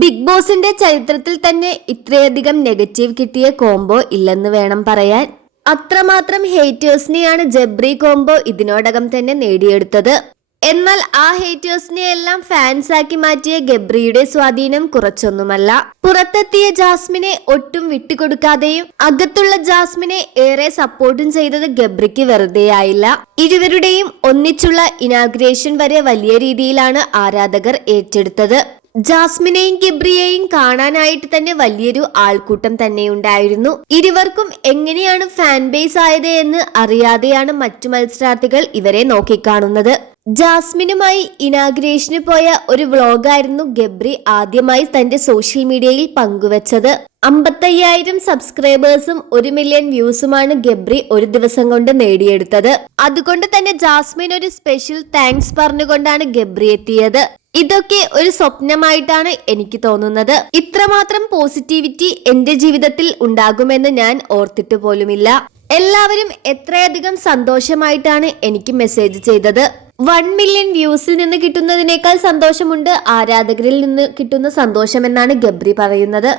Big ബോസിന്റെ ചരിത്രത്തിൽ തന്നെ ഇത്രയധികം നെഗറ്റീവ് കിട്ടിയ കോംബോ ഇല്ലെന്ന് വേണം പറയാൻ. അത്രമാത്രം ഹേറ്റേഴ്സിനെയാണ് ജബ്രി കോംബോ ഇതിനോടകം തന്നെ നേടിയെടുത്തത്. എന്നാൽ ആ ഹേറ്റേഴ്സിനെ എല്ലാം ഫാൻസ് ആക്കി മാറ്റിയ ഗബ്രിയുടെ സ്വാധീനം കുറച്ചൊന്നുമല്ല. പുറത്തെത്തിയ ജാസ്മിനെ ഒട്ടും വിട്ടുകൊടുക്കാതെയും അകത്തുള്ള ജാസ്മിനെ ഏറെ സപ്പോർട്ടും ചെയ്തത് ഗബ്രിക്ക് വെറുതെ ആയില്ല. ഇരുവരുടെയും ഒന്നിച്ചുള്ള ഇനാഗ്രേഷൻ വരെ വലിയ രീതിയിലാണ് ആരാധകർ ഏറ്റെടുത്തത്. ജാസ്മിനെയും ഗബ്രിയെയും കാണാനായിട്ട് തന്നെ വലിയൊരു ആൾക്കൂട്ടം തന്നെ ഉണ്ടായിരുന്നു. ഇരുവർക്കും എങ്ങനെയാണ് ഫാൻ ബേസ് ആയത് എന്ന് അറിയാതെയാണ് മറ്റു മത്സരാർത്ഥികൾ ഇവരെ നോക്കിക്കാണുന്നത്. ജാസ്മിനുമായി ഇനാഗ്രേഷന് പോയ ഒരു വ്ളോഗായിരുന്നു ഗബ്രി ആദ്യമായി തന്റെ സോഷ്യൽ മീഡിയയിൽ പങ്കുവച്ചത്. 55,000 സബ്സ്ക്രൈബേഴ്സും 1 മില്യൺ വ്യൂസുമാണ് ഗബ്രി ഒരു ദിവസം കൊണ്ട് നേടിയെടുത്തത്. അതുകൊണ്ട് തന്നെ ജാസ്മിൻ ഒരു സ്പെഷ്യൽ താങ്ക്സ് പറഞ്ഞുകൊണ്ടാണ് ഗബ്രി എത്തിയത്. ഇതൊക്കെ ഒരു സ്വപ്നമായിട്ടാണ് എനിക്ക് തോന്നുന്നത്. ഇത്രമാത്രം പോസിറ്റിവിറ്റി എന്റെ ജീവിതത്തിൽ ഉണ്ടാകുമെന്ന് ഞാൻ ഓർത്തിട്ട് പോലുമില്ല. എല്ലാവരും എത്രയധികം സന്തോഷമായിട്ടാണ് എനിക്ക് മെസ്സേജ് ചെയ്തത്. 1 മില്യൺ വ്യൂസിൽ നിന്ന് കിട്ടുന്നതിനേക്കാൾ സന്തോഷമുണ്ട് ആരാധകരിൽ നിന്ന് കിട്ടുന്ന സന്തോഷം എന്നാണ് ഗബ്രി പറയുന്നത്.